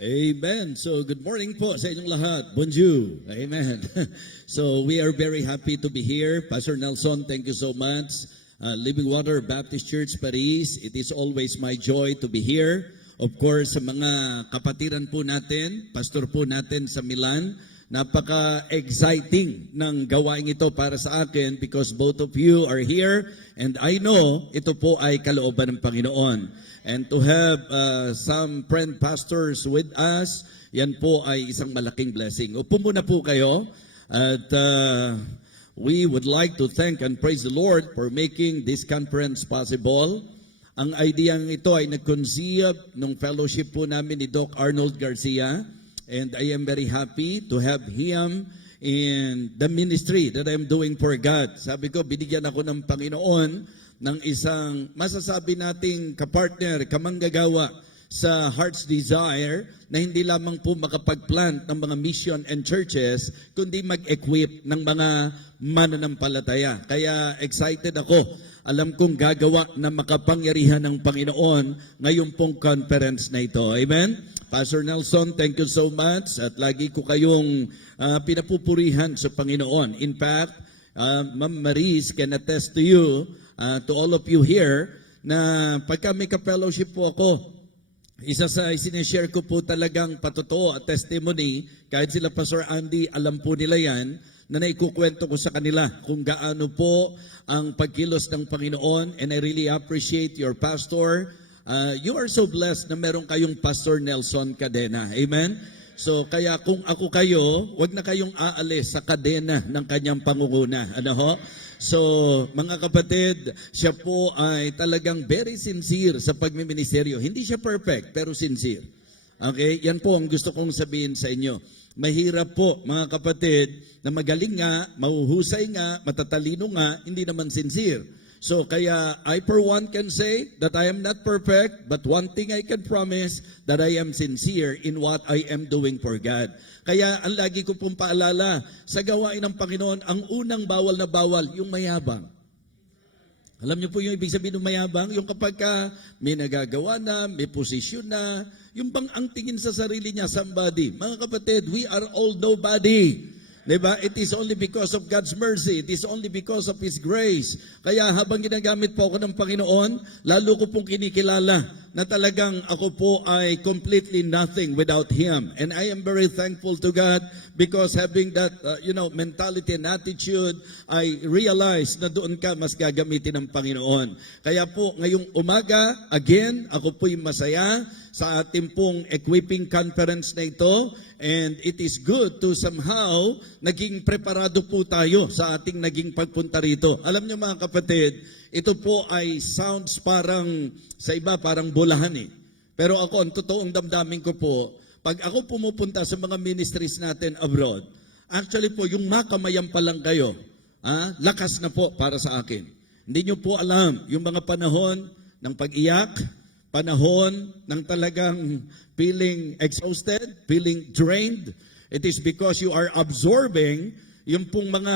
Amen. So good morning po sa inyong lahat. Bonjour. Amen. So we are very happy to be here. Pastor Nelson, thank you so much. Living Water Baptist Church, Paris. It is always my joy to be here. Of course, sa mga kapatiran po natin, pastor po natin sa Milan, napaka-exciting ng gawain ito para sa akin because both of you are here and I know ito po ay kalooban ng Panginoon. And to have some friend pastors with us, yan po ay isang malaking blessing. Upo muna po kayo at we would like to thank and praise the Lord for making this conference possible. Ang ideyang ito ay nag-conceive ng fellowship po namin ni Doc Arnold Garcia. And I am very happy to have him in the ministry that I'm doing for God. Sabi ko, binigyan ako ng Panginoon ng isang masasabi nating kapartner, kamanggagawa sa Heart's Desire na hindi lamang po makapag-plant ng mga mission and churches, kundi mag-equip ng mga mananampalataya. Kaya excited ako. Alam kong gagawa na makapangyarihan ng Panginoon ngayon pong conference na ito. Amen? Pastor Nelson, thank you so much at lagi ko kayong pinapupurihan sa Panginoon. In fact, Ma'am Maris can attest to you, to all of you here, na pagka may ka-fellowship po ako, isa sa sinishare ko po talagang patotoo at testimony, kahit sila Pastor Andy, alam po nila yan, na naikukwento ko sa kanila kung gaano po ang pagkilos ng Panginoon, and I really appreciate your pastor. You are so blessed na meron kayong Pastor Nelson Cadena. Amen? So kaya kung ako kayo, wag na kayong aalis sa kadena ng kanyang pangunguna. Ano ho? So mga kapatid, siya po ay talagang very sincere sa pagmiministeryo. Hindi siya perfect, pero sincere. Okay? Yan po ang gusto kong sabihin sa inyo. Mahirap po mga kapatid na magaling nga, mahuhusay nga, matatalino nga, hindi naman sincere. So kaya I for one can say that I am not perfect, but one thing I can promise, that I am sincere in what I am doing for God. Kaya ang lagi ko pong paalala, sa gawain ng Panginoon, ang unang bawal na bawal, yung mayabang. Alam niyo po yung ibig sabihin ng mayabang? Yung kapag may nagagawa na, may posisyon na, yung bang ang tingin sa sarili niya, somebody. Mga kapatid, we are all nobody. Diba? It is only because of God's mercy. It is only because of His grace. Kaya habang ginagamit po ako ng Panginoon, lalo ko pong kinikilala na talagang ako po ay completely nothing without Him. And I am very thankful to God because having that mentality and attitude, I realize na doon ka mas gagamitin ng Panginoon. Kaya po ngayong umaga, again, ako po'y masaya sa ating pong equipping conference na ito. And it is good to somehow naging preparado po tayo sa ating naging pagpunta rito. Alam niyo mga kapatid, ito po ay sounds parang sa iba parang bulahan eh. Pero ako, ang totoong damdamin ko po, pag ako pumupunta sa mga ministries natin abroad, actually po yung makamayan pa lang kayo, lakas na po para sa akin. Hindi niyo po alam yung mga panahon ng pag-iyak, panahon ng talagang feeling exhausted, feeling drained. It is because you are absorbing yung pong mga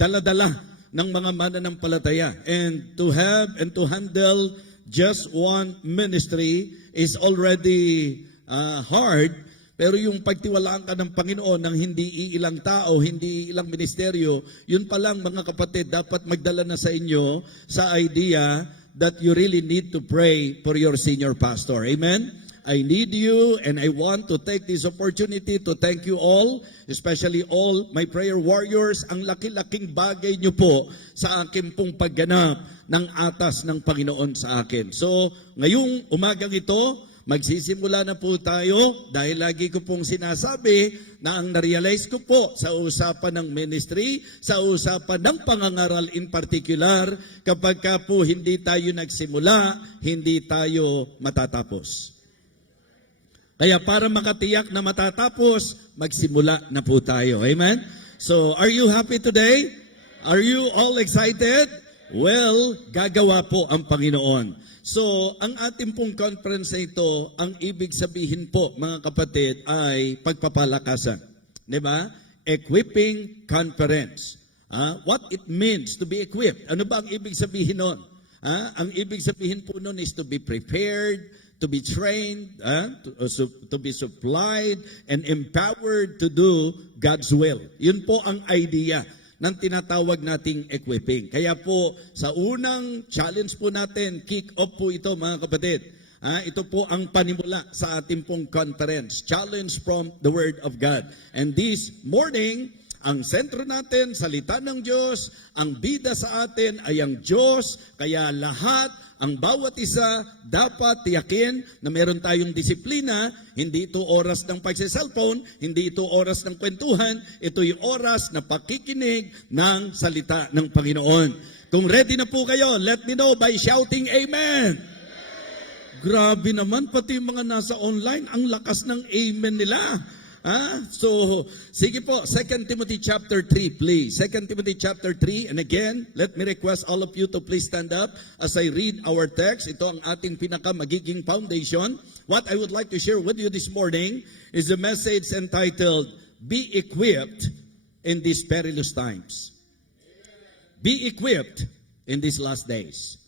dala-dala ng mga mananampalataya. And to have and to handle just one ministry is already hard. Pero yung pagtiwalaan ka ng Panginoon ng hindi ilang tao, hindi ilang ministeryo, yun pa lang mga kapatid, dapat magdala na sa inyo sa idea that you really need to pray for your senior pastor. Amen? I need you and I want to take this opportunity to thank you all, especially all my prayer warriors. Ang laki-laking bagay nyo po sa akin pong pagganap ng atas ng Panginoon sa akin. So, ngayong umagang ito, magsisimula na po tayo dahil lagi ko pong sinasabi na ang narealize ko po sa usapan ng ministry, sa usapan ng pangangaral in particular, kapag ka po hindi tayo nagsimula, hindi tayo matatapos. Kaya para makatiyak na matatapos, magsimula na po tayo. Amen? So, are you happy today? Are you all excited? Well, gagawa po ang Panginoon. So, ang ating pong conference na ito, ang ibig sabihin po, mga kapatid, ay pagpapalakasan. Diba? Equipping Conference. What it means to be equipped. Ano ba ang ibig sabihin nun? Ang ibig sabihin po nun is to be prepared, to be trained, to be supplied, and empowered to do God's will. Yun po ang idea ng tinatawag nating equipping. Kaya po, sa unang challenge po natin, kick-off po ito mga kapatid. Ito po ang panimula sa ating pong conference, Challenge from the Word of God. And this morning, ang sentro natin, salita ng Diyos, ang bida sa atin ay ang Diyos, kaya lahat, ang bawat isa, dapat tiyakin na meron tayong disiplina, hindi ito oras ng pagsiselfone, hindi ito oras ng kwentuhan, ito'y oras na pakikinig ng salita ng Panginoon. Kung ready na po kayo, let me know by shouting Amen! Grabe naman, pati yung mga nasa online, ang lakas ng amen nila. So, sige po, 2 Timothy chapter 3, please. 2 Timothy chapter 3, and again, let me request all of you to please stand up as I read our text. Ito ang ating magiging foundation. What I would like to share with you this morning is a message entitled, Be Equipped in These Perilous Times. Be equipped in these last days.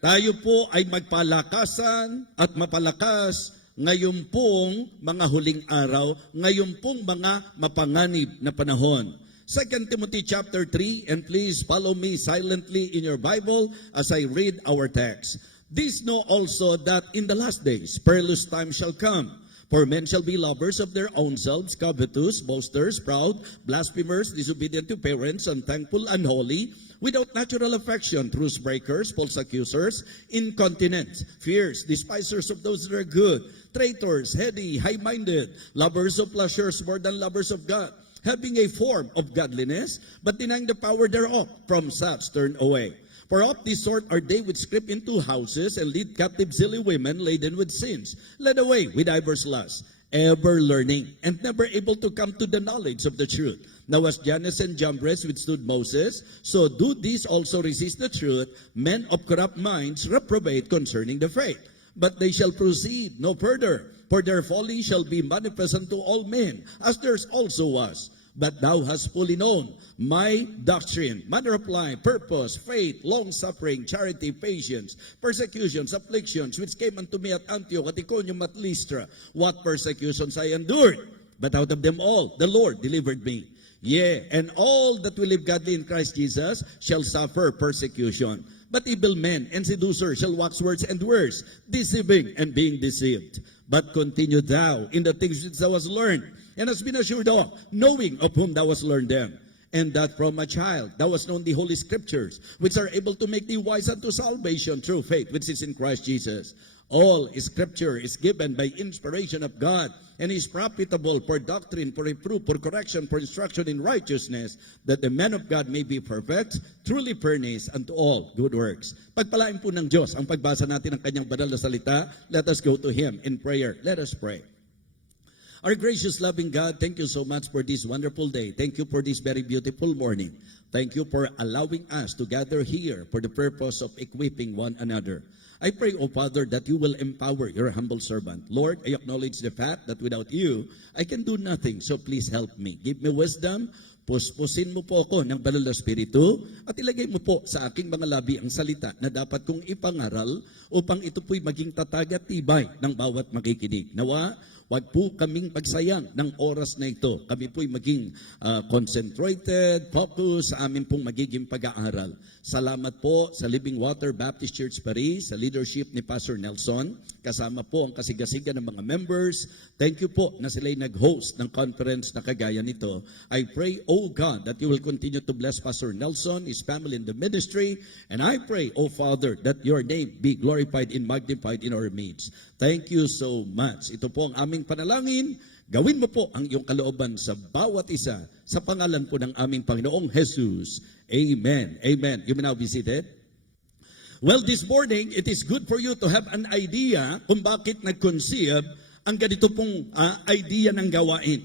Tayo po ay magpalakasan at mapalakas ngayon pong mga huling araw, ngayon pong mga mapanganib na panahon. 2 Timothy chapter 3, and please follow me silently in your Bible as I read our text. This know also that in the last days perilous times shall come. For men shall be lovers of their own selves, covetous, boasters, proud, blasphemers, disobedient to parents, unthankful, unholy, without natural affection, truce breakers, false accusers, incontinent, fierce, despisers of those that are good, traitors, heady, high-minded, lovers of pleasures more than lovers of God, having a form of godliness, but denying the power thereof. From such turn away. For of this sort are they which creep into houses and lead captive silly women laden with sins, led away with divers lusts, ever learning, and never able to come to the knowledge of the truth. Now as Jannes and Jambres withstood Moses, so do these also resist the truth. Men of corrupt minds reprobate concerning the faith. But they shall proceed no further, for their folly shall be manifest unto all men, as theirs also was. But thou hast fully known my doctrine, manner of life, purpose, faith, long-suffering, charity, patience, persecutions, afflictions, which came unto me at Antioch, at Iconium, at Lystra. What persecutions I endured, but out of them all the Lord delivered me. Yea, and all that will live godly in Christ Jesus shall suffer persecution. But evil men and seducers shall wax words and words, deceiving and being deceived. But continue thou in the things which thou hast learned, and hast been assured of, knowing of whom thou hast learned them, and that from a child thou hast known the holy scriptures, which are able to make thee wise unto salvation through faith which is in Christ Jesus. All scripture is given by inspiration of God, and is profitable for doctrine, for reproof, for correction, for instruction in righteousness, that the man of God may be perfect, truly furnished unto all good works. Pagpalain po ng Diyos ang pagbasa natin ng kanyang banal na salita. Let us go to Him in prayer. Let us pray. Our gracious, loving God, thank you so much for this wonderful day. Thank you for this very beautiful morning. Thank you for allowing us to gather here for the purpose of equipping one another. I pray, O Father, that you will empower your humble servant. Lord, I acknowledge the fact that without you, I can do nothing. So please help me. Give me wisdom. Puspusin mo po ako ng banal na Espiritu at ilagay mo po sa aking mga labi ang salita na dapat kong ipangaral upang ito po'y maging tatag at tibay ng bawat makikinig. Nawa, wag po kaming pagsayang ng oras na ito. Kami po'y maging concentrated, focus sa amin pong magiging pag-aaral. Salamat po sa Living Water Baptist Church Paris, sa leadership ni Pastor Nelson, kasama po ang kasigasigan ng mga members. Thank you po na sila'y nag-host ng conference na kagaya nito. I pray, O God, that you will continue to bless Pastor Nelson, his family in the ministry, and I pray, O Father, that your name be glorified and magnified in our midst. Thank you so much. Ito po ang aming panalangin. Gawin mo po ang iyong kalooban sa bawat isa sa pangalan po ng aming Panginoong Jesus. Amen. Amen. You may now be seated. Well, this morning, it is good for you to have an idea kung bakit nag-conceive ang ganito pong idea ng gawain.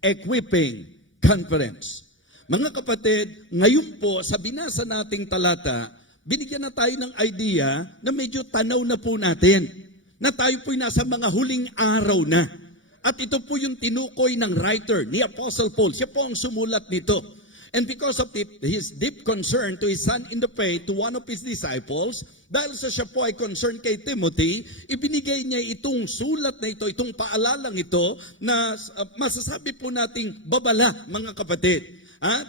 Equipping Conference. Mga kapatid, ngayon po sa binasa nating talata, binigyan na tayo ng idea na medyo tanaw na po natin. Na tayo po'y nasa mga huling araw na. At ito po yung tinukoy ng writer ni Apostle Paul. Siya po ang sumulat nito. And because of his deep concern to his son in the faith, to one of his disciples, dahil sa siya po ay concern kay Timothy, ibinigay niya itong sulat na ito, itong paalalang ito, na masasabi po nating babala, mga kapatid.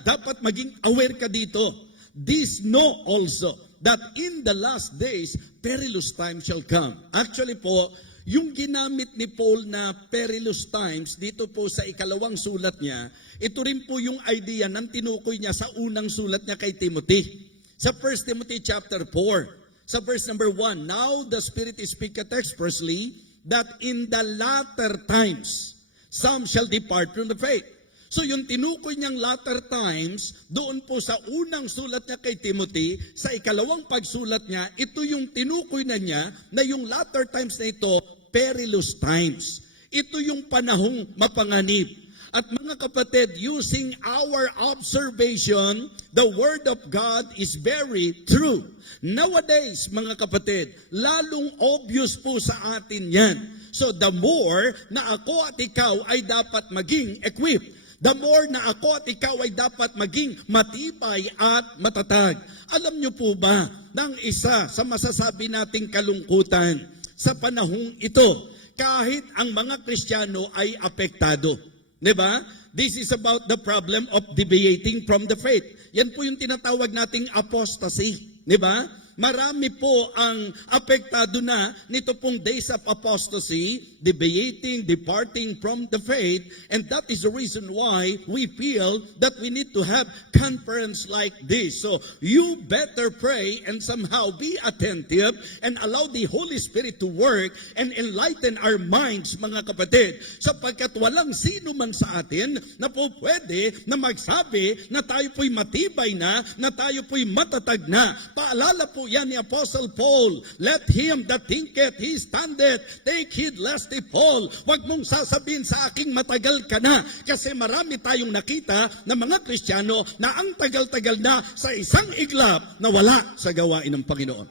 Dapat maging aware ka dito. This know also that in the last days, perilous times shall come. Actually po, yung ginamit ni Paul na perilous times, dito po sa ikalawang sulat niya, ito rin po yung idea ng tinukoy niya sa unang sulat niya kay Timothy. Sa 1 Timothy chapter 4, sa verse number 1, now the Spirit speaketh expressly that in the latter times, some shall depart from the faith. So yung tinukoy niyang latter times, doon po sa unang sulat niya kay Timothy, sa ikalawang pagsulat niya, ito yung tinukoy na niya na yung latter times na ito, perilous times. Ito yung panahong mapanganib. At mga kapatid, using our observation, the Word of God is very true. Nowadays, mga kapatid, lalong obvious po sa atin yan. So the more na ako at ikaw ay dapat maging equipped, the more na ako at ikaw ay dapat maging matibay at matatag. Alam niyo po ba, ng isa sa masasabi nating kalungkutan sa panahong ito, kahit ang mga Kristiyano ay apektado. Diba? This is about the problem of deviating from the faith. Yan po yung tinatawag nating apostasy. Diba? Marami po ang apektado na nito pong days of apostasy, deviating, departing from the faith, and that is the reason why we feel that we need to have conference like this. So you better pray and somehow be attentive and allow the Holy Spirit to work and enlighten our minds, mga kapatid, sapagkat walang sino man sa atin na po pwede na magsabi na tayo po'y matibay na tayo po'y matatag na. Paalala po yan ni Apostle Paul, let him that thinketh he standeth, take heed lest he fall. Huwag mong sasabihin sa aking matagal ka na, kasi marami tayong nakita na mga Kristiyano na ang tagal-tagal na sa isang iglap na wala sa gawain ng Panginoon.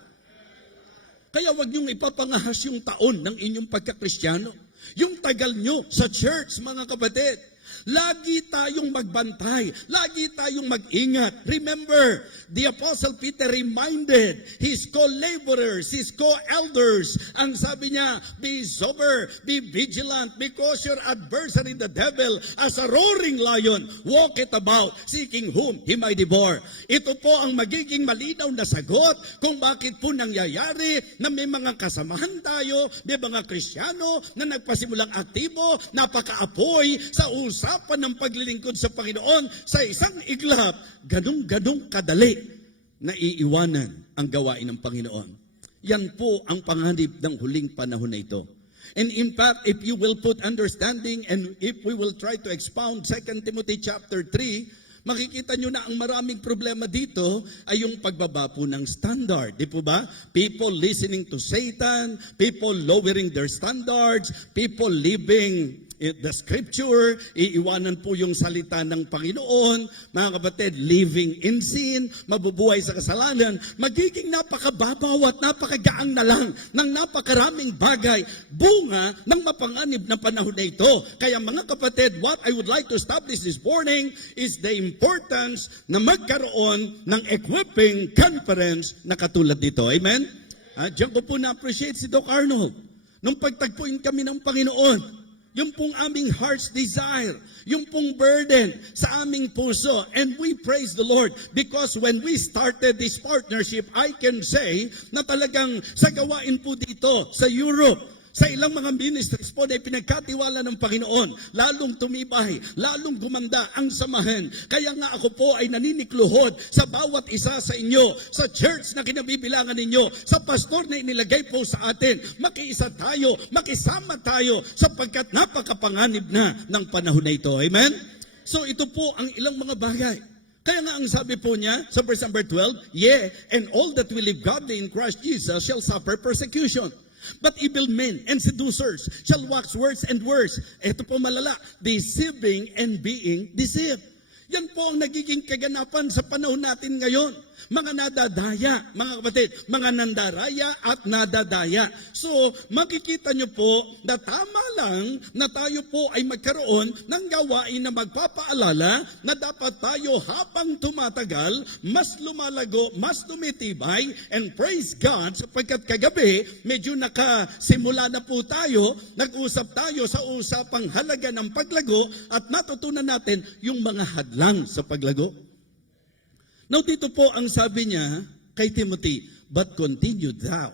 Kaya huwag niyong ipapangahas yung taon ng inyong pagka-Kristiyano. Yung tagal nyo sa church, mga kapatid. Lagi tayong magbantay. Lagi tayong mag-ingat. Remember, the Apostle Peter reminded his co-laborers, his co-elders. Ang sabi niya, be sober, be vigilant, because your adversary, the devil, as a roaring lion, walketh about, seeking whom he might devour. Ito po ang magiging malinaw na sagot kung bakit po nangyayari na may mga kasamahan tayo, may mga Kristiyano na nagpasimulang aktibo, napaka-apoy sa usapan ng paglilingkod sa Panginoon sa isang iglap, ganung-ganung kadali na iiwanan ang gawain ng Panginoon. Yan po ang panganib ng huling panahon na ito. And in fact, if you will put understanding and if we will try to expound 2 Timothy chapter 3, makikita nyo na ang maraming problema dito ay yung pagbaba po ng standard. Di po ba? People listening to Satan, people lowering their standards, people living the scripture, iiwanan po yung salita ng Panginoon, mga kapatid, living in sin, mabubuhay sa kasalanan, magiging napakababaw at napakagaang na lang ng napakaraming bagay, bunga ng mapanganib na panahon na ito. Kaya mga kapatid, what I would like to establish this morning is the importance na magkaroon ng equipping conference na katulad dito. Amen? Diyan ko po na-appreciate si Doc Arnold. Nung pagtagpuin kami ng Panginoon, yung pong aming heart's desire, yung pong burden sa aming puso. And we praise the Lord because when we started this partnership, I can say na talagang sa gawain po dito sa Europe, sa ilang mga ministries po na pinagkatiwala ng Panginoon, lalong tumibay, lalong gumanda ang samahan. Kaya nga ako po ay naninikluhod sa bawat isa sa inyo, sa church na kinabibilangan ninyo, sa pastor na inilagay po sa atin. Makiisa tayo, makisama tayo, sapagkat napakapanganib na ng panahon na ito. Amen? So ito po ang ilang mga bagay. Kaya nga ang sabi po niya sa verse number 12, yea, and all that will live godly in Christ Jesus shall suffer persecution. But evil men and seducers shall wax worse and worse. Ito po malala, deceiving and being deceived. Yan po ang nagiging kaganapan sa panahon natin ngayon. mga nadadaya, mga kapatid, mga nandaraya at nadadaya. So, makikita nyo po na tama lang na tayo po ay magkaroon ng gawain na magpapaalala na dapat tayo habang tumatagal, mas lumalago, mas tumitibay, and praise God, sapagkat kagabi, medyo nakasimula na po tayo, nag-usap tayo sa usapang halaga ng paglago at natutunan natin yung mga hadlang sa paglago. Now dito po ang sabi niya kay Timothy, but continue thou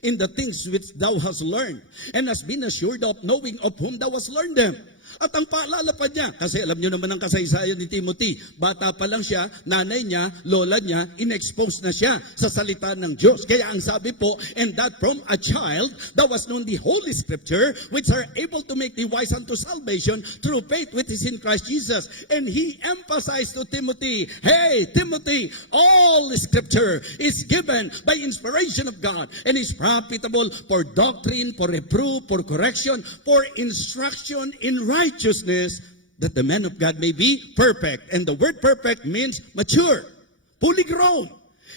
in the things which thou hast learned and hast been assured of, knowing of whom thou hast learned them. At ang paalala pa niya, kasi alam niyo naman ang kasaysayan ni Timothy, bata pa lang siya, nanay niya, lola niya, in-expose na siya sa salita ng Diyos. Kaya ang sabi po, and that from a child, thou hast known the Holy Scripture, which are able to make thee wise unto salvation through faith which is in Christ Jesus. And he emphasized to Timothy, hey, Timothy, all Scripture is given by inspiration of God and is profitable for doctrine, for reproof, for correction, for instruction in righteousness, that the man of God may be perfect. And the word perfect means mature, fully grown.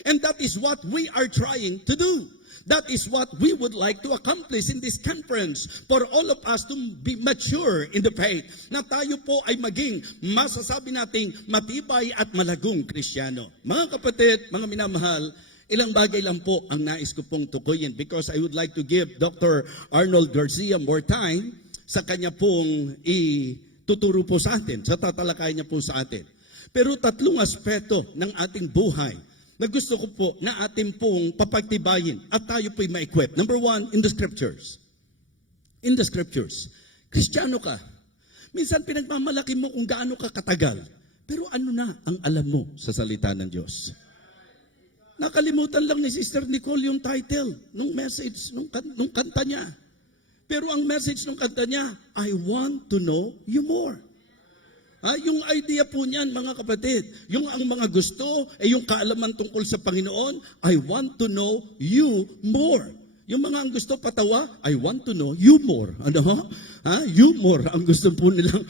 And that is what we are trying to do. That is what we would like to accomplish in this conference, for all of us to be mature in the faith, na tayo po ay maging masasabi nating matibay at malagong Kristiyano. Mga kapatid, mga minamahal, ilang bagay lang po ang nais ko pong tukuyin, because I would like to give Dr. Arnold Garcia more time sa kanya pong ituturo po sa atin, sa tatalakay niya po sa atin. Pero tatlong aspeto ng ating buhay na gusto ko po na atin pong papagtibayin at tayo po'y ma-equip. Number one, in the Scriptures. In the Scriptures. Kristiyano ka. Minsan pinagmamalaki mo kung gaano ka katagal. Pero ano na ang alam mo sa salita ng Diyos? Nakalimutan lang ni Sister Nicole yung title nung message, nung kanta niya. Pero ang message ng kanta niya, I want to know you more. Yung idea po niyan, mga kapatid, yung ang mga gusto, yung kaalaman tungkol sa Panginoon, I want to know you more. Yung mga ang gusto patawa, I want to know you more. Ano? You more ang gusto po nilang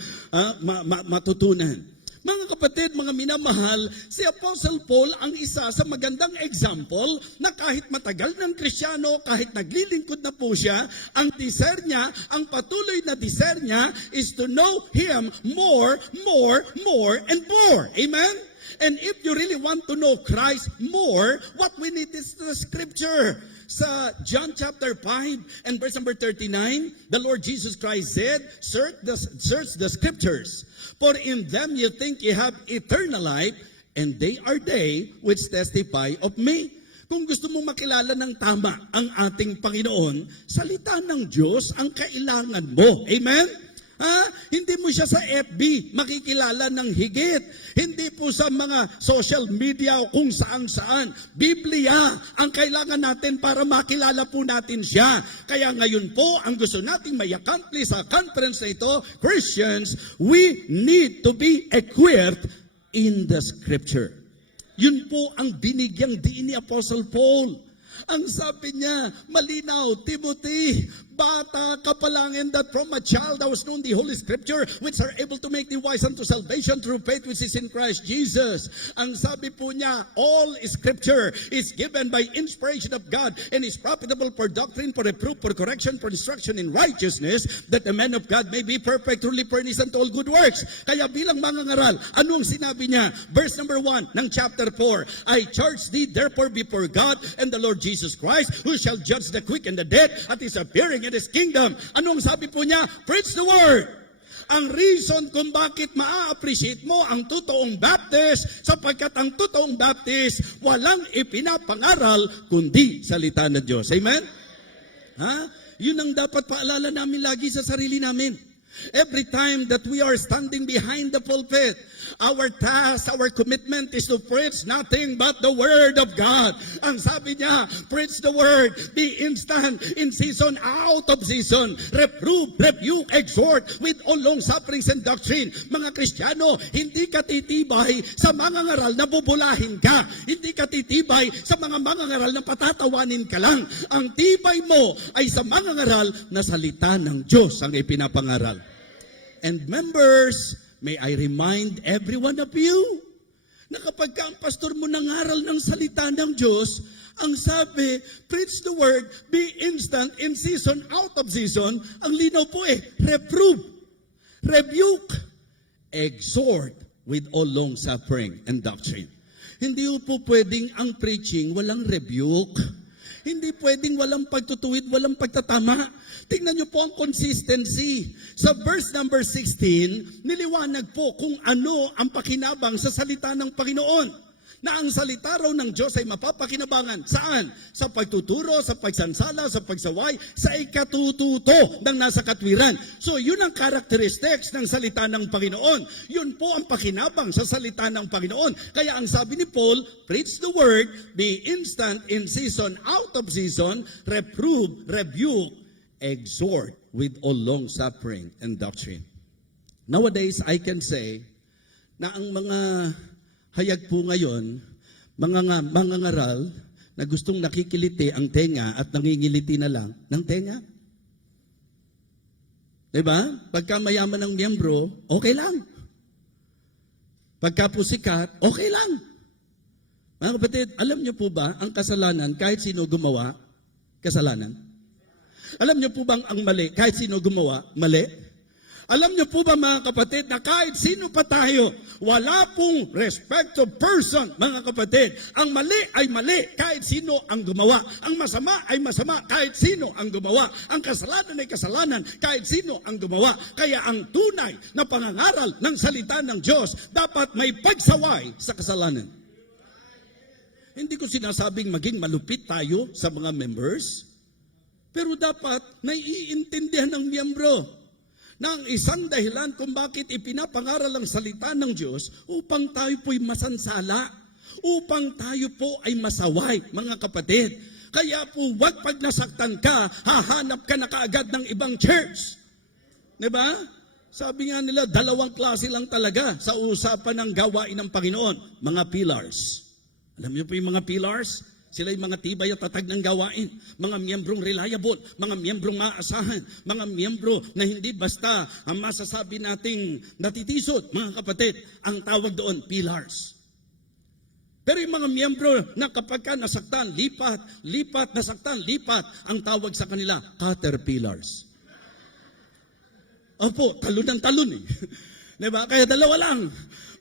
matutunan. Mga kapatid, mga minamahal, si Apostle Paul ang isa sa magandang example na kahit matagal ng Kristiyano, kahit naglilingkod na po siya, ang desire niya, ang patuloy na desire niya is to know Him more, and more. Amen? And if you really want to know Christ more, what we need is the Scripture. Sa John chapter 5 and verse number 39, the Lord Jesus Christ said, search the Scriptures, for in them you think you have eternal life, and they are they which testify of me. Kung gusto mong makilala ng tama ang ating Panginoon, salita ng Diyos ang kailangan mo. Amen? Hindi mo siya sa FB makikilala ng higit. Hindi po sa mga social media o kung saan-saan. Biblia ang kailangan natin para makilala po natin siya. Kaya ngayon po, ang gusto nating may accomplish sa conference na ito, Christians, we need to be equipped in the Scripture. Yun po ang binigyang diin ni Apostle Paul. Ang sabi niya, malinaw, Timothy, bata ka pa lang, and that from a child thou hast known the Holy Scripture, which are able to make thee wise unto salvation through faith which is in Christ Jesus. Ang sabi po niya, all Scripture is given by inspiration of God and is profitable for doctrine, for reproof, for correction, for instruction in righteousness, that the man of God may be perfect, truly furnished unto all good works. Kaya bilang mangangaral, ano ang sinabi niya? Verse number 1 ng chapter 4, I charge thee therefore before God and the Lord Jesus Christ, who shall judge the quick and the dead at His appearing in His kingdom. Anong sabi po niya? Preach the word. Ang reason kung bakit maa-appreciate mo ang totoong Baptist, sapagkat ang totoong Baptist walang ipinapangaral kundi salita ng Diyos. Amen? Yun ang dapat paalala namin lagi sa sarili namin. Every time that we are standing behind the pulpit, our task, our commitment is to preach nothing but the Word of God. Ang sabi niya, preach the Word, be instant, in season, out of season, reprove, rebuke, exhort, with all long sufferings and doctrine. Mga Kristiyano, hindi ka titibay sa mga ngaral na bubulahin ka. Hindi ka titibay sa mga ngaral na patatawanin ka lang. Ang tibay mo ay sa mga ngaral na salita ng Diyos ang ipinapangaral. And members, may I remind every one of you, Na kapag ka ang pastor mo nangaral ng salita ng Diyos, ang sabi, preach the word, be instant, in season, out of season, ang linaw po reprove, rebuke, exhort with all long suffering and doctrine. Hindi po pwedeng ang preaching walang rebuke. Hindi pwedeng walang pagtutuwid, walang pagtatama. Tingnan niyo po ang consistency. Sa verse number 16, niliwanag po kung ano ang pakinabang sa salita ng Panginoon. Na ang salita raw ng Diyos ay mapapakinabangan. Saan? Sa pagtuturo, sa pagsansala, sa pagsaway, sa ikatututo ng nasa katwiran. So yun ang characteristics ng salita ng Panginoon. Yun po ang pakinabang sa salita ng Panginoon. Kaya ang sabi ni Paul, preach the word, be instant, in season, out of season, reprove, rebuke, exhort with all long suffering and doctrine. Nowadays, I can say na ang mga hayag po ngayon, mga ngaral na gustong nakikiliti ang tenga at nangingiliti na lang ng tenga. Diba? Pagka mayaman ng miyembro, okay lang. Pagka po sikat, okay lang. Mga kapatid, alam niyo po ba ang kasalanan kahit sino gumawa, kasalanan? Alam niyo po bang ang mali kahit sino gumawa, mali? Alam niyo po ba mga kapatid na kahit sino pa tayo, wala pong respect of person, mga kapatid. Ang mali ay mali kahit sino ang gumawa. Ang masama ay masama kahit sino ang gumawa. Ang kasalanan ay kasalanan kahit sino ang gumawa. Kaya ang tunay na pangangaral ng salita ng Diyos, dapat may pagsaway sa kasalanan. Hindi ko sinasabing maging malupit tayo sa mga members, pero dapat naiintindihan ng miyembro na ang isang dahilan kung bakit ipinapangaral ang salita ng Diyos upang tayo po'y masansala, upang tayo po ay masaway, mga kapatid. Kaya po, wag pag nasaktan ka, hahanap ka na kaagad ng ibang church. Diba? Sabi nga nila, dalawang klase lang talaga sa usapan ng gawain ng Panginoon, mga pillars. Alam niyo po yung mga pillars? Sila yung mga tibay at tatag ng gawain, mga miyembrong reliable, mga miyembrong maaasahan, mga miyembro na hindi basta ang masasabi nating natitisod, mga kapatid, ang tawag doon, pillars. Pero yung mga miyembro na kapag ka nasaktan, lipat, nasaktan, lipat, ang tawag sa kanila, caterpillars. Opo, talon ng talon eh. Diba? Kaya dalawa lang,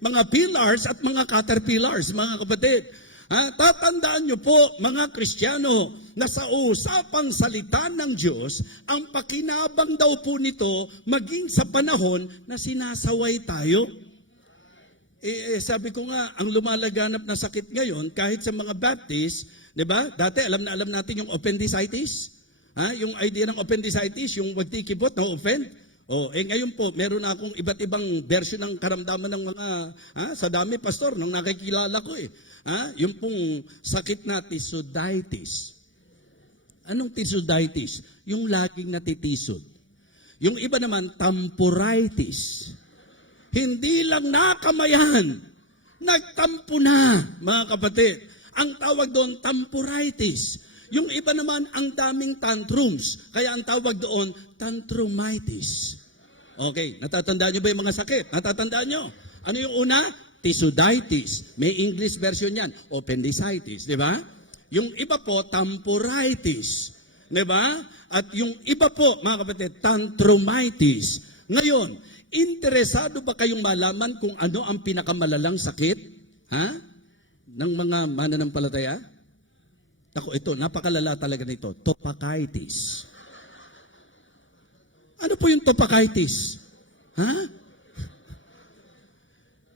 mga pillars at mga caterpillars, mga kapatid. Tatandaan nyo po, mga Kristiyano, na sa usapang salita ng Diyos, ang pakinabang daw po nito maging sa panahon na sinasaway tayo. Sabi ko nga, ang lumalaganap na sakit ngayon, kahit sa mga Baptist, di ba? Dati alam natin yung appendicitis. Yung idea ng appendicitis, yung wagtikibot na offend. Ngayon po, meron na akong iba't ibang version ng karamdaman ng mga, sa dami, pastor, nung nakikilala ko yung pong sakit na tisuditis. Anong tisuditis? Yung laging natitisod. Yung iba naman, tampuritis. Hindi lang nakamayan, nagtampo na, mga kapatid. Ang tawag doon, tampuritis. Yung iba naman, ang daming tantrums. Kaya ang tawag doon, tantrumitis. Okay, natatandaan nyo ba yung mga sakit? Natatandaan nyo? Ano yung una? Tisuditis. May English version yan. Appendicitis, di ba? Yung iba po, tampuritis. Di ba? At yung iba po, mga kapatid, tantrumitis. Ngayon, interesado ba kayong malaman kung ano ang pinakamalalang sakit? Ng mga mananampalataya? Ako, ito, napakalala talaga nito. Topakaitis. Ano po yung topakaitis?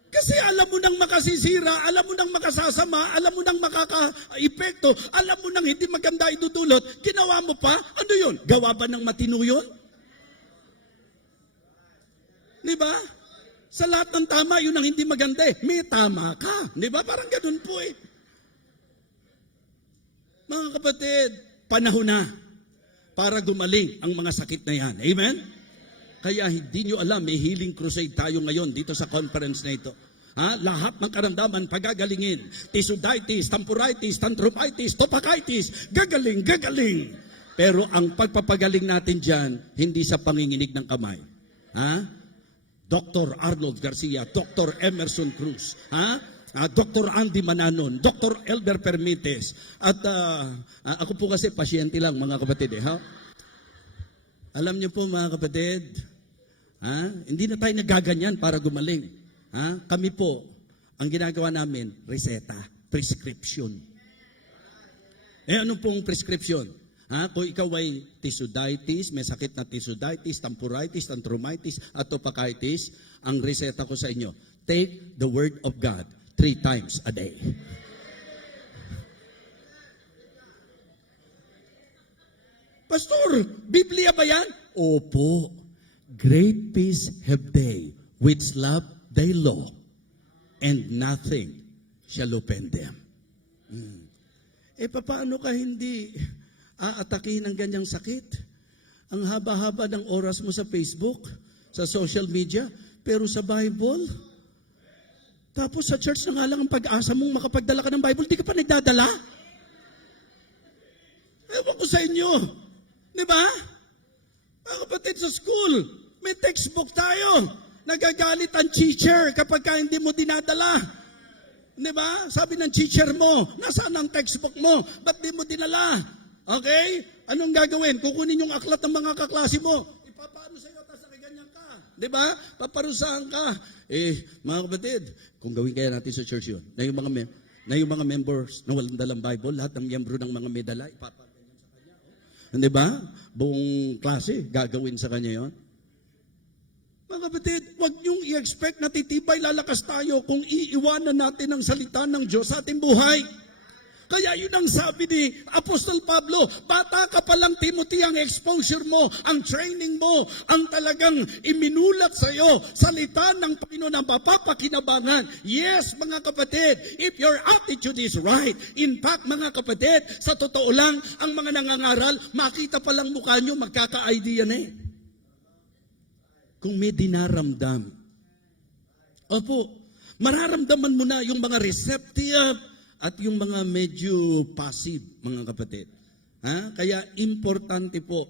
Kasi alam mo nang makasisira, alam mo nang makasasama, alam mo nang makaka-epekto, alam mo nang hindi maganda idudulot, ginawa mo pa, ano yun? Gawa ba ng matino yun? Di ba? Sa lahat ng tama, yun ang hindi maganda eh. May tama ka. Di ba? Parang ganun po eh. Mga kapatid, panahon na para gumaling ang mga sakit na yan. Amen? Kaya hindi nyo alam, may healing crusade tayo ngayon dito sa conference na ito. Lahat ng karamdaman pagagalingin. Tisuditis, tampuritis, tantrumitis, topakaitis, gagaling, gagaling. Pero ang pagpapagaling natin dyan, hindi sa panginginig ng kamay. Dr. Arnold Garcia, Dr. Emerson Cruz, Dr. Andy Mananon, Dr. Elber Permites, at ako po kasi pasyente lang mga kapatid. Ha? Alam niyo po mga kapatid, hindi na tayo nagaganyan para gumaling. Kami po, ang ginagawa namin, reseta, prescription. Ano pong prescription? Kung ikaw ay tisuditis, may sakit na tisuditis, tampuritis, tantrumitis, at topakaitis, ang reseta ko sa inyo, take the word of God 3 times a day. Pastor, Biblia ba yan? Opo. Great peace have they which love thy law, and nothing shall offend them. Paano ka hindi aatakihin ng ganyang sakit? Ang haba-haba ng oras mo sa Facebook, sa social media, pero sa Bible, tapos sa church na nga lang ang pag-asa mong makapagdala ka ng Bible, di ka pa nagdadala? Ewan ko sa inyo. Di ba? Mga kapatid, sa school, may textbook tayo. Nagagalit ang teacher kapag hindi mo dinadala. Di ba? Sabi ng teacher mo, nasaan ang textbook mo? Ba't di mo dinala? Okay? Anong gagawin? Kukunin yung aklat ng mga kaklase mo. Ipapaano sa'yo, tapos nakaganyan ka. Di ba? Paparusahan ka. Mga kapatid, kung gawin kaya natin sa church yun, na yung mga members na walang dalang Bible, lahat ng miyembro ng mga medala, ipapaganyan sa kanya. Hindi ba? Buong klase, gagawin sa kanya yon. Mga kapatid, huwag niyong i-expect na titibay lalakas tayo kung iiwanan natin ang salita ng Diyos sa ating buhay. Kaya yun ang sabi ni Apostol Pablo, bata ka pa lang Timothy, ang exposure mo, ang training mo, ang talagang iminulat sa iyo, salita ng Panginoon ang mapapakinabangan. Yes, mga kapatid, if your attitude is right, in fact, mga kapatid, sa totoo lang, ang mga nangangaral, makita pa lang mukha nyo, magkaka-idea na eh. Kung may dinaramdam. Opo, mararamdaman mo na yung mga receptive at yung mga medyo passive, mga kapatid. Kaya importante po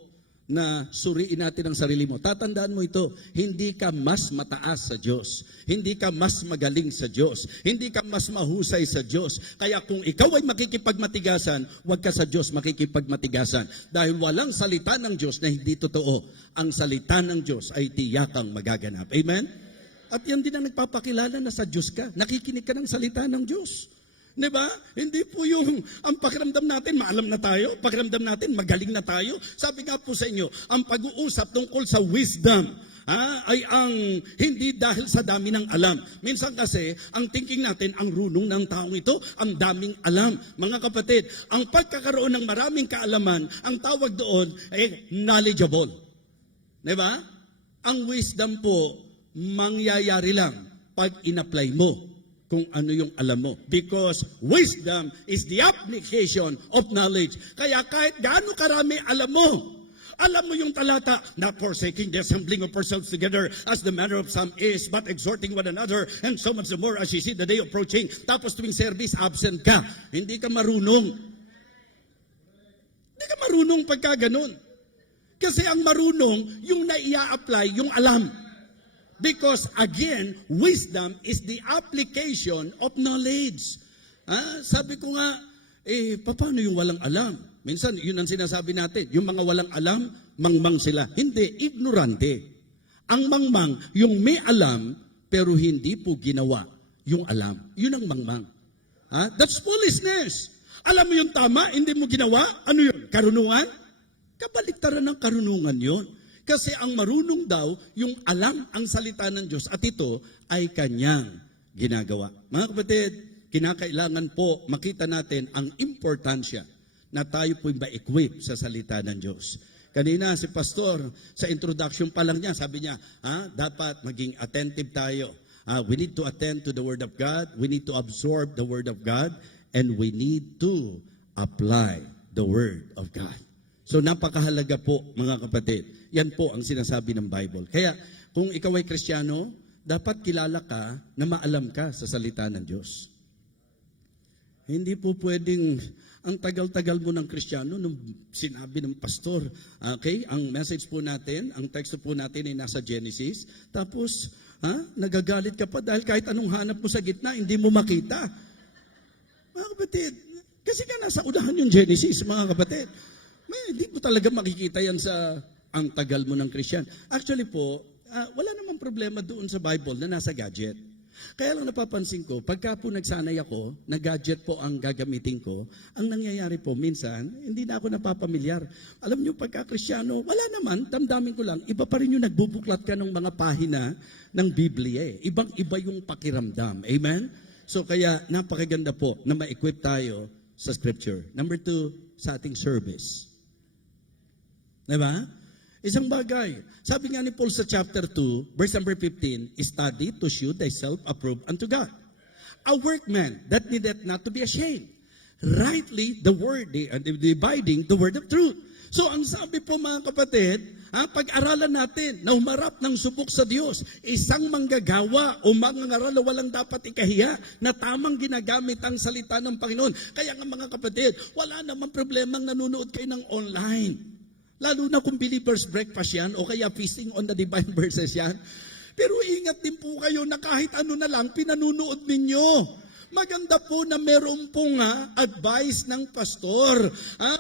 na suriin natin ang sarili mo. Tatandaan mo ito, hindi ka mas mataas sa Diyos. Hindi ka mas magaling sa Diyos. Hindi ka mas mahusay sa Diyos. Kaya kung ikaw ay makikipagmatigasan, huwag ka sa Diyos makikipagmatigasan. Dahil walang salita ng Diyos na hindi totoo. Ang salita ng Diyos ay tiyakang magaganap. Amen? At yan din ang nagpapakilala na sa Diyos ka. Nakikinig ka ng salita ng Diyos. Diba? Hindi po yung ang pakiramdam natin, maalam na tayo, pakiramdam natin, magaling na tayo. Sabi nga po sa inyo, ang pag-uusap tungkol sa wisdom ay ang hindi dahil sa dami ng alam. Minsan kasi, ang thinking natin, ang runong ng taong ito, ang daming alam. Mga kapatid, ang pagkakaroon ng maraming kaalaman, ang tawag doon ay knowledgeable. Diba? Ang wisdom po, mangyayari lang pag in-apply mo kung ano yung alam mo. Because wisdom is the application of knowledge. Kaya kahit gaano karami alam mo yung talata, not forsaking the assembling of ourselves together as the manner of some is, but exhorting one another, and so much the more as you see the day approaching. Tapos tuwing service, absent ka. Hindi ka marunong. Hindi ka marunong pagka ganun. Kasi ang marunong, yung naia-apply, yung alam. Because again, wisdom is the application of knowledge. Sabi ko nga, paano yung walang alam? Minsan, yun ang sinasabi natin. Yung mga walang alam, mangmang sila. Hindi, ignorante. Ang mangmang, yung may alam, pero hindi po ginawa yung alam. Yun ang mangmang. That's foolishness. Alam mo yung tama, hindi mo ginawa, ano yun? Karunungan? Kabaliktaran ng karunungan yun. Kasi ang marunong daw, yung alam ang salita ng Diyos at ito ay kanyang ginagawa. Mga kapatid, kinakailangan po makita natin ang importansya na tayo po ba-equip sa salita ng Diyos. Kanina si Pastor, sa introduction pa lang niya, sabi niya, dapat maging attentive tayo. We need to attend to the Word of God, we need to absorb the Word of God, and we need to apply the Word of God. So napakahalaga po mga kapatid. Yan po ang sinasabi ng Bible. Kaya kung ikaw ay Kristiyano, dapat kilala ka na maalam ka sa salita ng Diyos. Hindi po pwedeng ang tagal-tagal mo ng Kristiyano nung sinabi ng pastor. Okay? Ang message po natin, ang teksto po natin ay nasa Genesis. Tapos Nagagalit ka pa dahil kahit anong hanap mo sa gitna, hindi mo makita. Mga kapatid, kasi nga nasa unahan yung Genesis, mga kapatid. Hindi mo talaga makikita yan sa ang tagal mo ng Christian. Actually po, wala namang problema doon sa Bible na nasa gadget. Kaya lang napapansin ko, pagka po nagsanay ako, na gadget po ang gagamitin ko, ang nangyayari po minsan, hindi na ako napapamilyar. Alam nyo, pagka Kristyano, wala naman, damdamin ko lang, iba pa rin yung nagbubuklat ka ng mga pahina ng Biblia. Ibang-iba yung pakiramdam. Amen? So kaya napakaganda po na ma-equip tayo sa Scripture. Number 2, sa ating service. Diba? Isang bagay. Sabi nga ni Paul sa chapter 2, verse number 15, study to show thyself approved unto God. A workman that needeth not to be ashamed. Rightly dividing the word of truth. So ang sabi po mga kapatid, pag-aralan natin na humarap ng subok sa Diyos, isang manggagawa o mangangaral na walang dapat ikahiya na tamang ginagamit ang salita ng Panginoon. Kaya nga mga kapatid, wala namang problemang nanonood kayo ng online. Lalo na kung believer's breakfast yan o kaya feasting on the divine verses yan. Pero ingat din po kayo na kahit ano na lang pinanunood ninyo. Maganda po na meron pong advice ng pastor.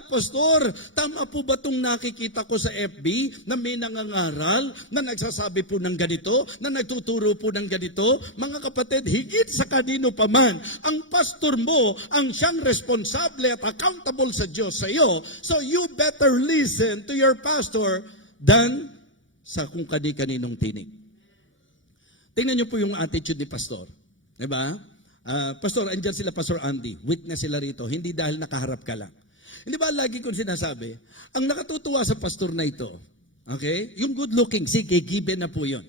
Pastor, tama po ba itong nakikita ko sa FB na may nangangaral, na nagsasabi po ng ganito, na nagtuturo po ng ganito? Mga kapatid, higit sa kanino pa man, ang pastor mo ang siyang responsable at accountable sa Diyos sa iyo. So you better listen to your pastor than sa kung kani-kaninong tinig. Tingnan niyo po yung attitude ni pastor. Diba? Pastor, andyan sila, Pastor Andy. Witness sila rito. Hindi dahil nakaharap ka lang. Hindi ba lagi kong sinasabi, ang nakatutuwa sa pastor na ito, okay? Yung good looking, sige, given na po yun.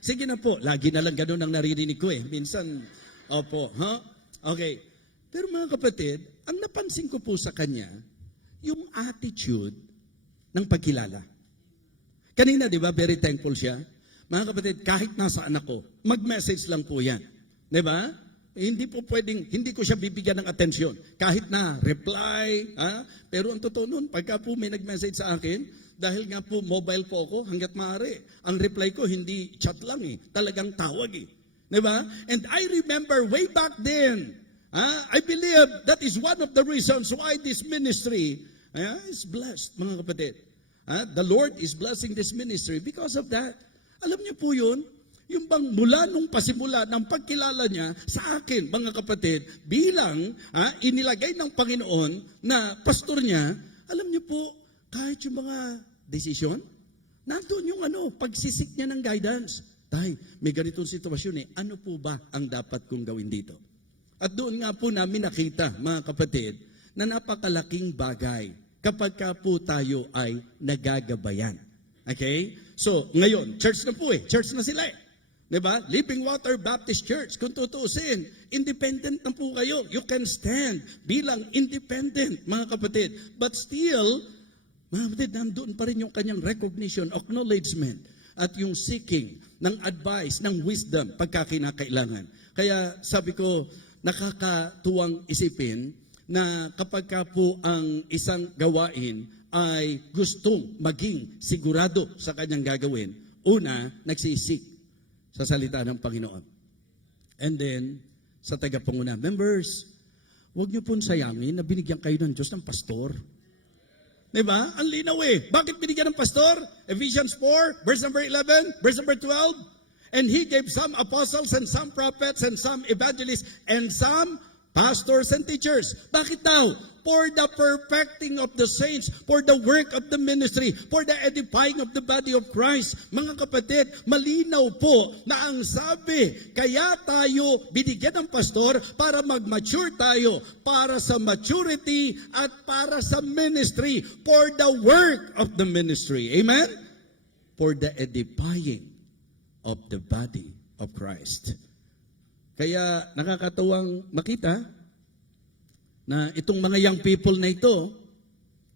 Sige na po. Lagi na lang ganun ang naririnig ko eh. Minsan, opo, Okay. Pero mga kapatid, ang napansin ko po sa kanya, yung attitude ng pagkilala. Kanina, di ba, very thankful siya. Mga kapatid, kahit nasaan ako, mag-message lang po yan. Di ba? Hindi po pwedeng, hindi ko siya bibigyan ng atensyon. Kahit na reply, pero ang totoo nun, pagka po may nag-message sa akin, dahil nga po mobile po ako, hanggat maaari, ang reply ko hindi chat lang talagang tawag Diba? And I remember way back then, I believe that is one of the reasons why this ministry is blessed, mga kapatid. The Lord is blessing this ministry because of that. Alam niyo po yun, yung bang mula nung pasimula ng pagkilala niya sa akin, mga kapatid, bilang inilagay ng Panginoon na pastor niya, alam niyo po, kahit yung mga desisyon, nandun yung pagsisik niya ng guidance. Tay, may ganitong sitwasyon ano po ba ang dapat kong gawin dito? At doon nga po namin nakita, mga kapatid, na napakalaking bagay kapag ka po tayo ay nagagabayan. Okay? So, ngayon, church na po church na sila Diba? Living Water Baptist Church, kung tutuusin, independent na po kayo. You can stand bilang independent, mga kapatid. But still, mga kapatid, nandun pa rin yung kanyang recognition, acknowledgement, at yung seeking ng advice, ng wisdom, pagka kinakailangan. Kaya sabi ko, nakakatuwang isipin na kapag ka po ang isang gawain ay gustong maging sigurado sa kanyang gagawin, una, nagsisik sa salita ng Panginoon. And then, sa tagapanguna, members, huwag niyo pong sayangin na binigyan kayo ng Diyos ng pastor. Diba? Ang linaw Bakit binigyan ng pastor? Ephesians 4, verse number 11, verse number 12. And He gave some apostles and some prophets and some evangelists and some pastors and teachers. Bakit daw? For the perfecting of the saints, for the work of the ministry, for the edifying of the body of Christ. Mga kapatid, malinaw po na ang sabi, kaya tayo binigyan ng pastor para mag-mature tayo, para sa maturity at para sa ministry, for the work of the ministry. Amen? For the edifying of the body of Christ. Kaya nakakatuwang makita na itong mga young people na ito,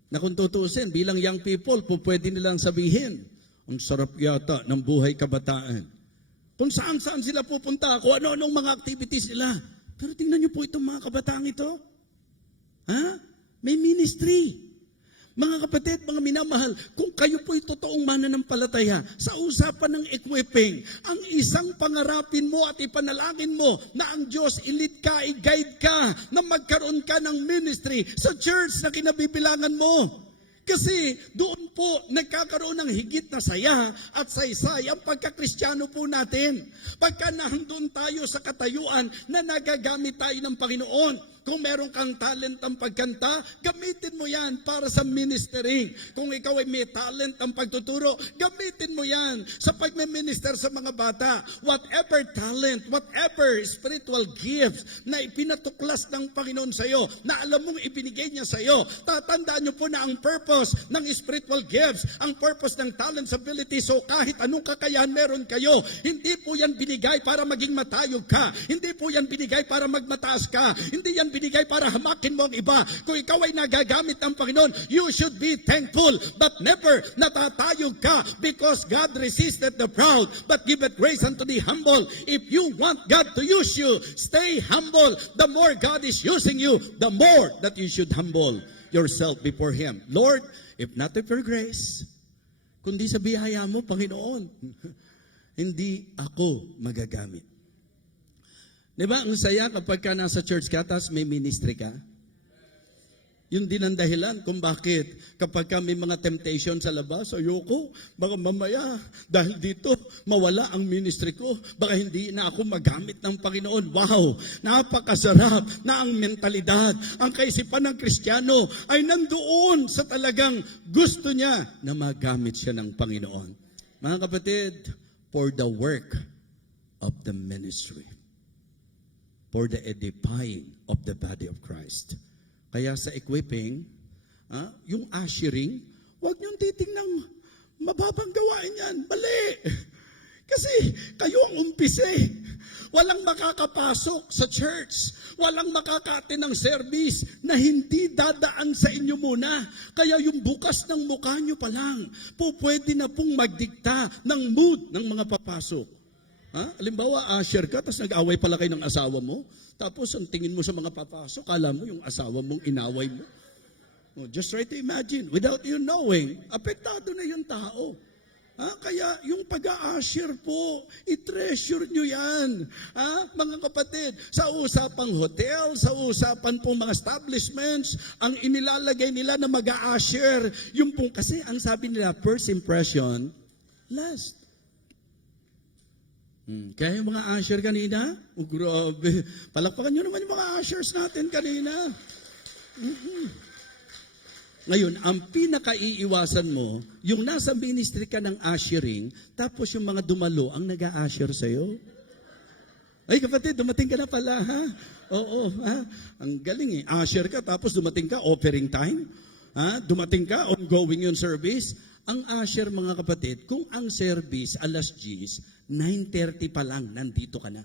na kung tutuusin, bilang young people, po pwede nilang sabihin, ang sarap yata ng buhay kabataan. Kung saan-saan sila pupunta, kung ano-anong mga activities nila. Pero tingnan niyo po itong mga kabataan ito. May ministry. Mga kapatid, mga minamahal, kung kayo po'y totoong mananampalataya sa usapan ng equipping, ang isang pangarapin mo at ipanalangin mo na ang Diyos ilit ka, i-guide ka, na magkaroon ka ng ministry sa church na kinabibilangan mo. Kasi doon po nagkakaroon ng higit na saya at saysay ang pagkakristyano po natin. Pagka nandun tayo sa katayuan na nagagamit tayo ng Panginoon. Kung meron kang talent ang pagkanta, gamitin mo yan para sa ministering. Kung ikaw ay may talent ang pagtuturo, gamitin mo yan sa pagme-minister sa mga bata. Whatever talent, whatever spiritual gifts na ipinatuklas ng Panginoon sa iyo, na alam mong ibinigay niya sa iyo, tatandaan niyo po na ang purpose ng spiritual gifts, ang purpose ng talents, abilities, so kahit anong kakayahan meron kayo, hindi po yan binigay para maging matayog ka, hindi po yan binigay para magmataas ka, hindi yan binigay para hamakin mo ang iba. Kung ikaw ay nagagamit ng Panginoon, you should be thankful, but never natatayog ka, because God resisted the proud, but giveth grace unto the humble. If you want God to use you, stay humble. The more God is using you, the more that you should humble yourself before Him. Lord, if not of your grace, kundi sa biyaya mo, Panginoon, hindi ako magagamit. Diba, ang saya kapag ka nasa church ka, tapos may ministry ka? Yun din ang dahilan kung bakit kapag ka may mga temptation sa labas, ayoko, baka mamaya, dahil dito, mawala ang ministry ko, baka hindi na ako magamit ng Panginoon. Wow, napakasarap na ang mentalidad, ang kaisipan ng Kristiyano ay nandoon sa talagang gusto niya na magamit siya ng Panginoon. Mga kapatid, for the work of the ministry, for the edifying of the body of Christ. Kaya sa equipping, yung ushering, huwag niyong titingnang mababang gawain yan. Mali! Kasi kayo ang umpise. Walang makakapasok sa church. Walang makakaatin ng service na hindi dadaan sa inyo muna. Kaya yung bukas ng mukha nyo pa lang, pwede na pong magdikta ng mood ng mga papasok. Halimbawa, usher ka, tapos nag-away pala kayo ng asawa mo, tapos ang tingin mo sa mga papasok, kala mo yung asawa mong inaway mo. Just try to imagine, without you knowing, apektado na yung tao. Kaya yung pag-a-usher po, i-treasure nyo yan. Mga kapatid, sa usapang hotel, sa usapan pong mga establishments, ang inilalagay nila na mag-a-usher, yung pong, kasi ang sabi nila, first impression, last. Kaya yung mga usher kanina, grabe. Palakpakan nyo naman yung mga ushers natin kanina. Ngayon, ang pinakaiiwasan mo, yung nasa ministry ka ng ushering, tapos yung mga dumalo ang nag-a-usher sa'yo. Ay kapatid, dumating ka na pala, ha? Oo, ha? Ang galing eh. Usher ka, tapos dumating ka, offering time. Dumating ka, ongoing yung service. Ang usher, mga kapatid, kung ang service alas 10, 9:30 pa lang, nandito ka na.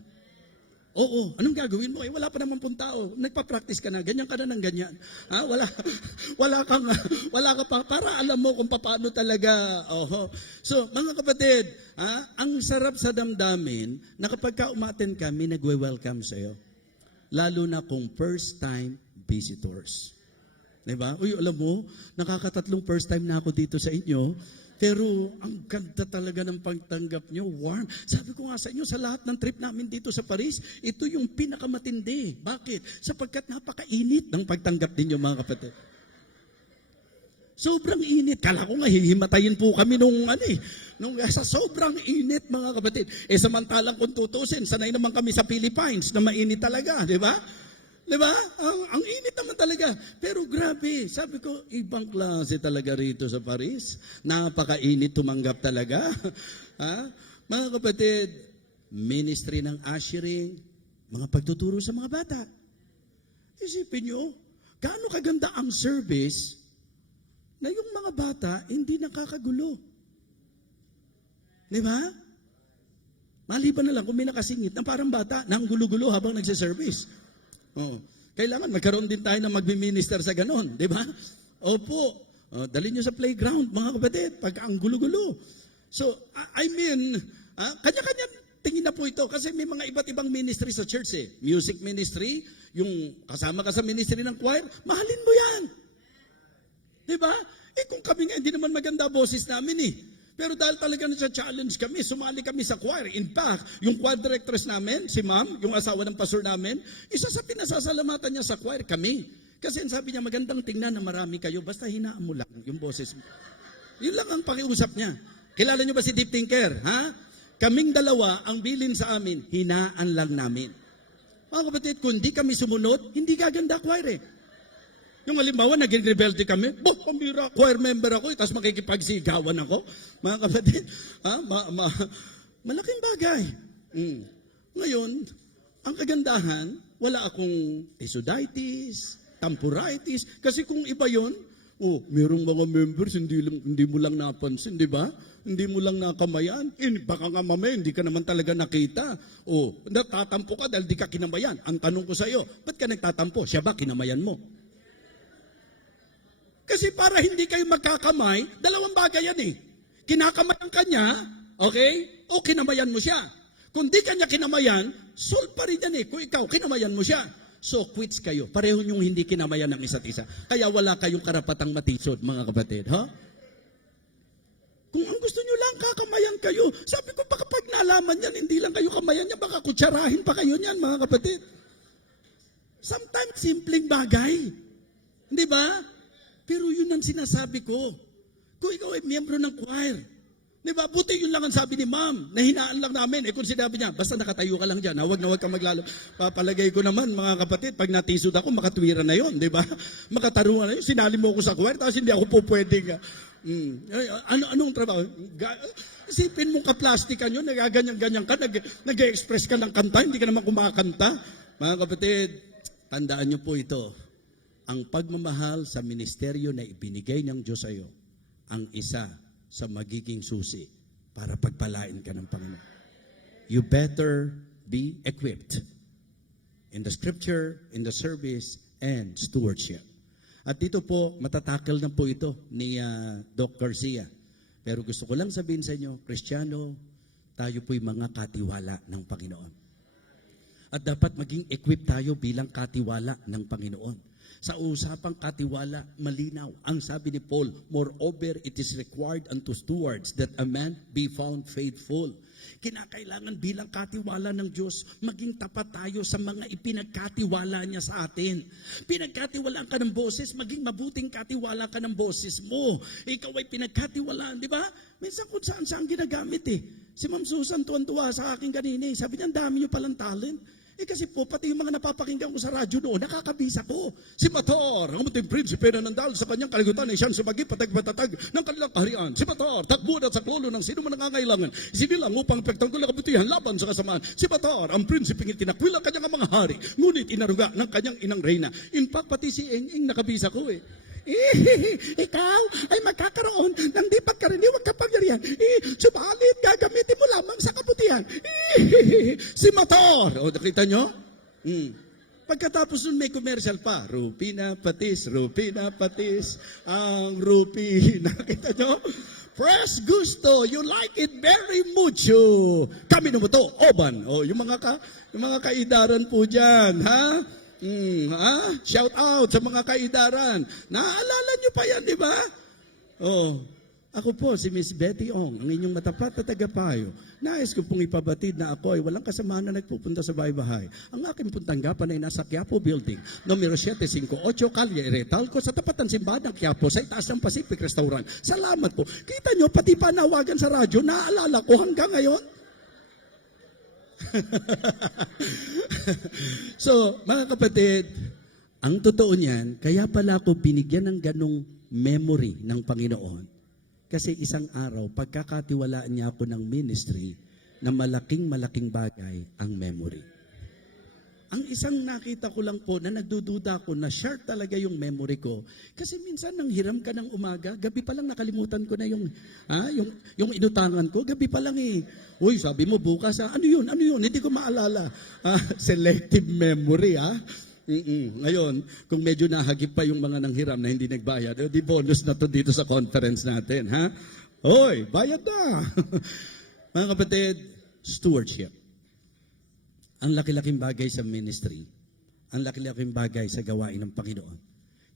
Oo, anong gagawin mo? Wala pa naman pong tao. Nagpa-practice ka na, ganyan ka na ng ganyan. Wala ka pa, para alam mo kung paano talaga. So, mga kapatid, ang sarap sa damdamin na kapag ka umaten ka, may nagwe-welcome sa'yo. Lalo na kung first time visitors. Diba? Uy, alam mo, nakakatatlong first time na ako dito sa inyo, pero ang ganda talaga ng pagtanggap nyo, warm. Sabi ko nga sa inyo, sa lahat ng trip namin dito sa Paris, ito yung pinakamatindi. Bakit? Sapagkat napakainit ng pagtanggap ninyo, mga kapatid. Sobrang init. Kala ko nga, hihimatayin po kami nung sa sobrang init, mga kapatid. Samantalang kung tutusin, sanay naman kami sa Philippines na mainit talaga, di ba? Diba? Ang init naman talaga. Pero grabe, sabi ko, ibang klase talaga rito sa Paris. Napakainit tumanggap talaga. Mga kapatid, ministry ng ushering, mga pagtuturo sa mga bata. Isipin nyo, gaano kaganda ang service na yung mga bata hindi nakakagulo. Diba? Maliban na lang kung may nakasingit na parang bata na ang gulo-gulo habang nagsiservice. Kailangan magkaroon din tayo na magmi-minister sa ganon, di ba? Opo, dali nyo sa playground, mga kapatid, pag ang gulo-gulo. So, kanya-kanya tingin na po ito kasi may mga iba't ibang ministry sa church eh. Music ministry, yung kasama ka sa ministry ng choir, mahalin mo yan. Diba? Kung kami nga, hindi naman maganda boses namin eh. Pero dahil talaga na-challenge kami, sumali kami sa choir. In fact, yung choir directress namin, si ma'am, yung asawa ng pastor namin, isa sa pinasasalamatan niya sa choir, kami. Kasi sabi niya, magandang tingnan na marami kayo, basta hinaan mo lang yung boses mo. Yun lang ang pakiusap niya. Kilala niyo ba si Deep Thinker? Ha? Kaming dalawa, ang bilin sa amin, hinaan lang namin. Mga kapatid, kung hindi kami sumunod, hindi gaganda choir eh. Yung halimbawa, naging rebelde kami, pambira, choir member ako, tapos makikipagsigawan ako. Mga kapatid, malaking bagay. Ngayon, ang kagandahan, wala akong esoditis, temporitis, kasi kung iba yon, merong mga members, hindi mo lang napansin, di ba? Hindi mo lang nakamayan. Baka nga mamaya, hindi ka naman talaga nakita. Natatampo ka dahil di ka kinamayan. Ang tanong ko sa iyo, ba't ka nagtatampo? Siya ba kinamayan mo? Kasi para hindi kayo magkakamay, dalawang bagay yan eh. Kinakamayan ka niya, okay? O kinamayan mo siya. Kung di ka niya kinamayan, solve pa rin yan eh. Kung ikaw, kinamayan mo siya. So, quits kayo. Pareho niyong hindi kinamayan ng isa't isa. Kaya wala kayong karapatang matisod, mga kapatid. Ha? Kung ang gusto niyo lang, kakamayan kayo. Sabi ko, baka pag nalaman yan, hindi lang kayo kamayan niya, baka kutsarahin pa kayo niyan, mga kapatid. Sometimes, simpleng bagay. Hindi ba? Pero yun ang sinasabi ko. Kung ikaw ay miyembro ng choir, di ba? Buti yun lang ang sabi ni ma'am. Nahinaan lang namin. Kung sinabi niya, basta nakatayo ka lang dyan, huwag na huwag ka maglalo. Papalagay ko naman, mga kapatid, pag natisod ako, makatwiran na yun, di ba? Makatarungan na yun. Sinali mo ako sa choir, tapos hindi ako po pwedeng. Anong trabaho? Isipin mong kaplastikan yun, nagaganyan-ganyan ka, nag-express ka ng kanta, hindi ka naman kumakanta. Mga kapatid, tandaan niyo po ito. Ang pagmamahal sa ministeryo na ibinigay ng Diyos sa iyo, ang isa sa magiging susi para pagpalain ka ng Panginoon. You better be equipped in the scripture, in the service, and stewardship. At dito po, matatakal na po ito ni Doc Garcia. Pero gusto ko lang sabihin sa inyo, Kristiyano, tayo po'y mga katiwala ng Panginoon. At dapat maging equipped tayo bilang katiwala ng Panginoon. Sa usapang katiwala, malinaw. Ang sabi ni Paul, moreover, it is required unto stewards that a man be found faithful. Kinakailangan bilang katiwala ng Diyos, maging tapat tayo sa mga ipinagkatiwala niya sa atin. Pinagkatiwalaan ka ng boses, maging mabuting katiwala ka ng boses mo. Ikaw ay pinagkatiwalaan, di ba? Minsan kung saan ginagamit eh. Si Ma'am Susan tuwan-tuwa sa akin kanina eh. Sabi niya, ang dami niyo palang talent. Kasi po, pati yung mga napapakinggan ko sa radyo noon, nakakabisa ko. Si Mator, ang muting prinsipe na nandal sa kanyang kaligutan ay siyang sumagi patag-patatag ng kanilang kaharian. Si Mator, takbo na sa klolo ng sino man nangangailangan. Sinilang upang pagtanggol ang kabutihan laban sa kasamaan. Si Mator, ang prinsipeng itinakwil ang kanyang mga hari, ngunit inaruga ng kanyang inang reyna. In fact, pati si Eng nakabisa ko eh. Ikaw ay magkakaroon ng di pagkaraniwang kapangyarihan. Subalit, gagamitin mo lamang sa kabutihan. Si Mator. O, nakita nyo? Pagkatapos nun may commercial pa. Rupina Patis, ang Rupina. Nakita nyo? Fresh gusto, you like it very mucho. Kami naman to, Oban. O, yung mga kaidaran po dyan, ha? Shout out sa mga kaidaran. Naaalala nyo pa yan, di ba? Ako po, si Miss Betty Ong, ang inyong matapat na tagapayo. Nais ko pong ipabatid na ako ay walang kasamahan na nagpupunta sa bahay-bahay. Ang aking pong tanggapan ay nasa Quiapo Building, numero 758, Calle Retalco, sa tapat ng simbahan ng Quiapo, sa itaas ng Pacific Restaurant. Salamat po. Kita nyo, pati panawagan sa radyo, naaalala ko hanggang ngayon. So, mga kapatid, ang totoo niyan, kaya pala ako binigyan ng ganong memory ng Panginoon. Kasi isang araw, pagkakatiwalaan niya ako ng ministry na malaking bagay ang memory. Ang isang nakita ko lang po na nagdududa ko na sharp talaga yung memory ko. Kasi minsan nang hiram ka ng umaga, gabi pa lang nakalimutan ko na yung inutangan ko, gabi pa lang eh. Uy, sabi mo bukas, ano yun? Hindi ko maalala. Selective memory, Ngayon, kung medyo nahagip pa yung mga nanghiram na hindi nagbayad, di bonus na to dito sa conference natin, ha? Hoy, bayad na! Mga kapatid, stewardship. Ang laki-laking bagay sa ministry, ang laki-laking bagay sa gawain ng Panginoon.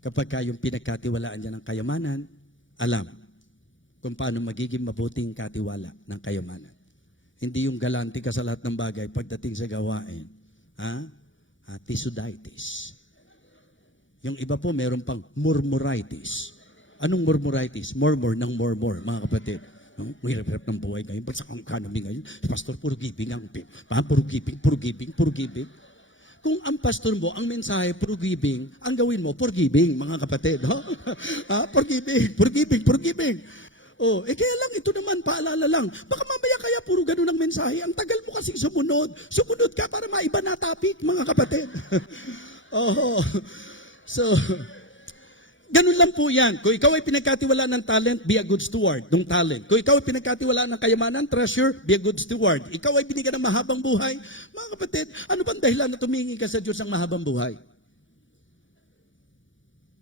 Kapag yung pinagkatiwalaan niya ng kayamanan, alam kung paano magiging mabuting katiwala ng kayamanan. Hindi yung galante ka sa lahat ng bagay pagdating sa gawain. Tisuditis. Yung iba po meron pang murmuritis. Anong murmuritis? Murmur ng murmur, mga kapatid. Hirap-hirap ng buhay ngayon. Ba't sa economy ngayon? Pastor, puro giving ang puro giving. Kung ang pastor mo, ang mensahe, forgiving, ang gawin mo, forgiving, mga kapatid. Forgiving. Kaya lang, ito naman, paalala lang. Baka mamaya kaya puro ganun ang mensahe. Ang tagal mo kasing sumunod. Sumunod ka para maiba na topic, mga kapatid. So, ganun lang po yan. Kung ikaw ay pinagkatiwalaan ng talent, be a good steward ng talent. Kung ikaw ay pinagkatiwalaan ng kayamanan, treasure, be a good steward. Ikaw ay binigyan ng mahabang buhay. Mga kapatid, ano bang dahilan na tumingi ka sa Diyos ng mahabang buhay?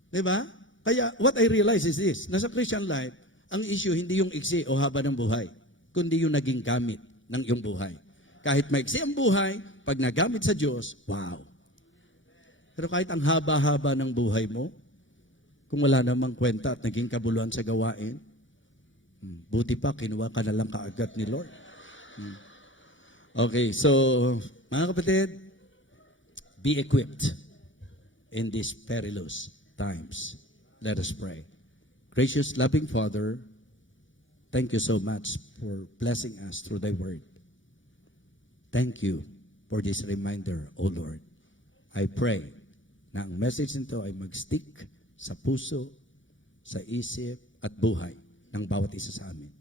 Diba? Kaya, what I realize is this, nasa Christian life, ang issue hindi yung iksi o haba ng buhay, kundi yung naging gamit ng iyong buhay. Kahit maiksi ang buhay, pag nagamit sa Diyos, wow. Pero kahit ang haba-haba ng buhay mo, kung wala namang kwenta at naging kabuluhan sa gawain, buti pa, kinuha ka na lang kaagad ni Lord. Okay, so, mga kapatid, be equipped in these perilous times. Let us pray. Gracious, loving Father, thank you so much for blessing us through thy word. Thank you for this reminder, O Lord. I pray na ang message nito ay mag-stick sa puso, sa isip at buhay ng bawat isa sa amin.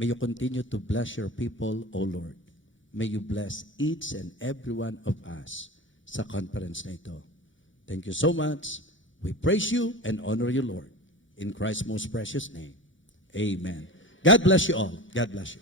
May you continue to bless your people, O Lord. May you bless each and every one of us sa conference na ito. Thank you so much. We praise you and honor you, Lord. In Christ's most precious name. Amen. God bless you all. God bless you.